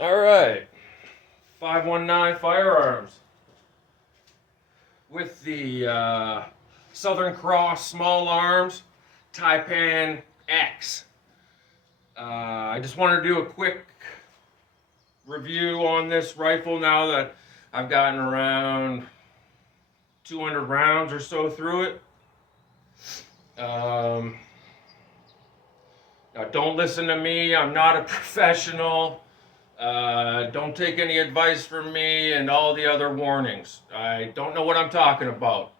All right, 519 Firearms with the Southern Cross Small Arms Taipan X. I just wanted to do a quick review on this rifle now that I've gotten around 200 rounds or so through it. Now don't listen to me, I'm not a professional. Don't take any advice from me and all the other warnings. I don't know what I'm talking about.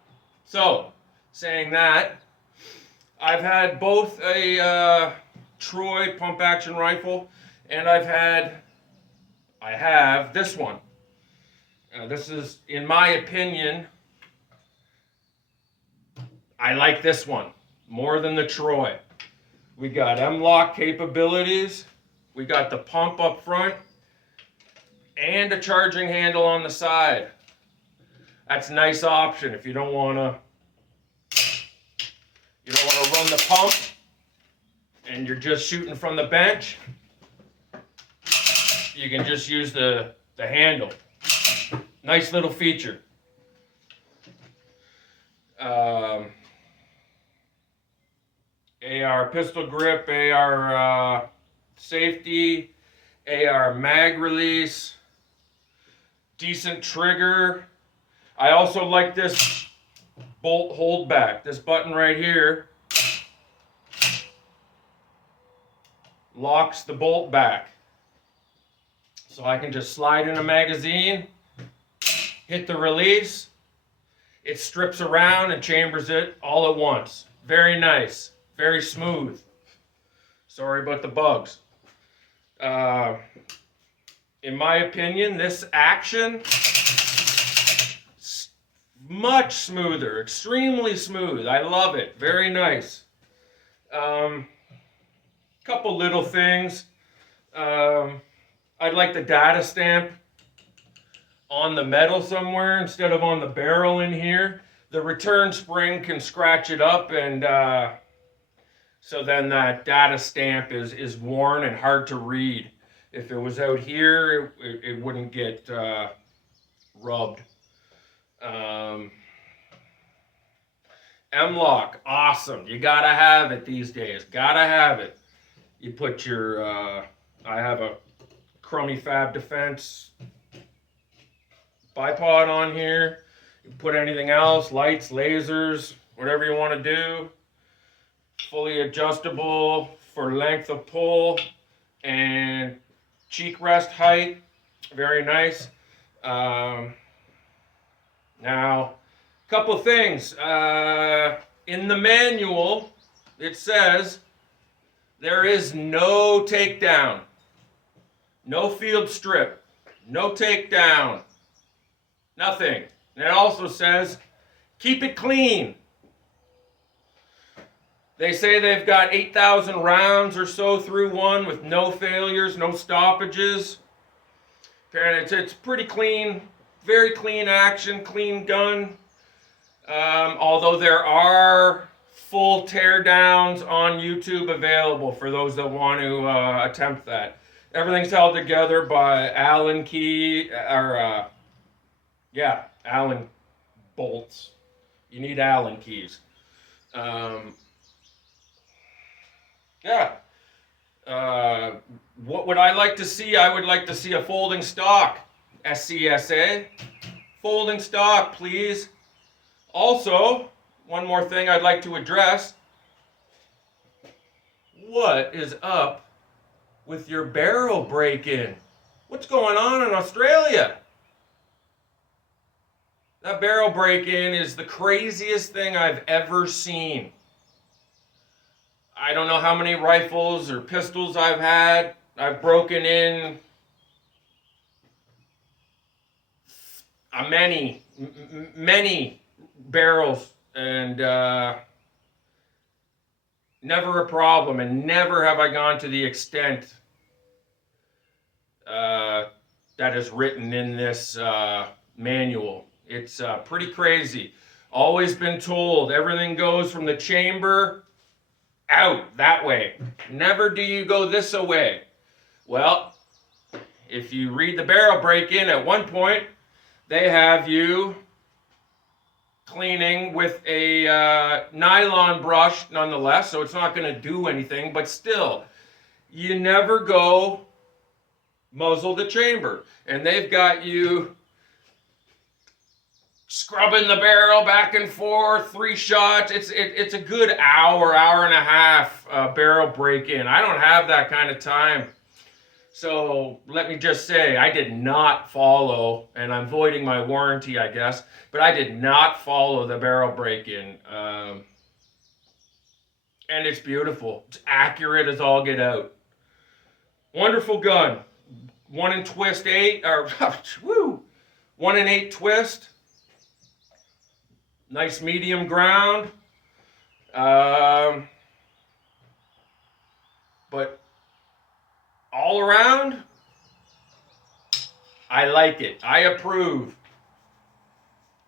So, saying that, I've had both a Troy pump action rifle and I have this one. This is, in my opinion, I like this one more than the Troy. We got M-lock capabilities. We got the pump up front and a charging handle on the side. That's a nice option if you don't want to run the pump and you're just shooting from the bench. You can just use the handle. Nice little feature. AR pistol grip, AR safety, AR mag release, decent trigger. I also like this bolt hold back. This button right here locks the bolt back. So I can just slide in a magazine, hit the release, it strips around and chambers it all at once. Very nice, very smooth. Sorry about the bugs. In my opinion, this action, much smoother, extremely smooth. I love it, very nice. Couple little things. I'd like the data stamp on the metal somewhere instead of on the barrel in here. The return spring can scratch it up, and so then that data stamp is worn and hard to read. If it was out here, it wouldn't get rubbed. M-lock, awesome. You gotta have it these days. Gotta have it. You put your, I have a Crummy Fab Defense bipod on here. You put anything else, lights, lasers, whatever you want to do. Fully adjustable for length of pull and cheek rest height. Very nice. Now, a couple things. In the manual, it says there is no takedown, no field strip, no takedown, nothing. And it also says keep it clean. They say they've got 8,000 rounds or so through one with no failures, no stoppages. Apparently it's pretty clean, very clean action, clean gun. Although there are full teardowns on YouTube available for those that want to attempt that. Everything's held together by Allen key, or Allen bolts. You need Allen keys. What would I like to see? I would like to see a folding stock. SCSA. Folding stock, please. Also, one more thing I'd like to address. What is up with your barrel break-in? What's going on in Australia? That barrel break-in is the craziest thing I've ever seen. I don't know how many rifles or pistols I've had. I've broken in many barrels, and never a problem, and never have I gone to the extent that is written in this manual. It's pretty crazy. Always been told everything goes from the chamber out that way. Never do you go this way. Well, If you read the barrel break-in, at one point, they have you cleaning with a nylon brush nonetheless, so it's not going to do anything, but still, you never go muzzle the chamber. And they've got you scrubbing the barrel back and forth, 3 shots. It's a good hour and a half barrel break-in. I don't have that kind of time. So let me just say, I did not follow, and I'm voiding my warranty, I guess, but I did not follow the barrel break-in. And it's beautiful. It's accurate as all get out. Wonderful gun. 1 in twist 8, or woo, 1 in 8 twist. Nice medium ground. But all around, I like it. I approve.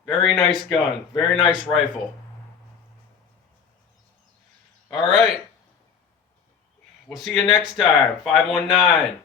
Very nice gun. Very nice rifle. All right. We'll see you next time. 519.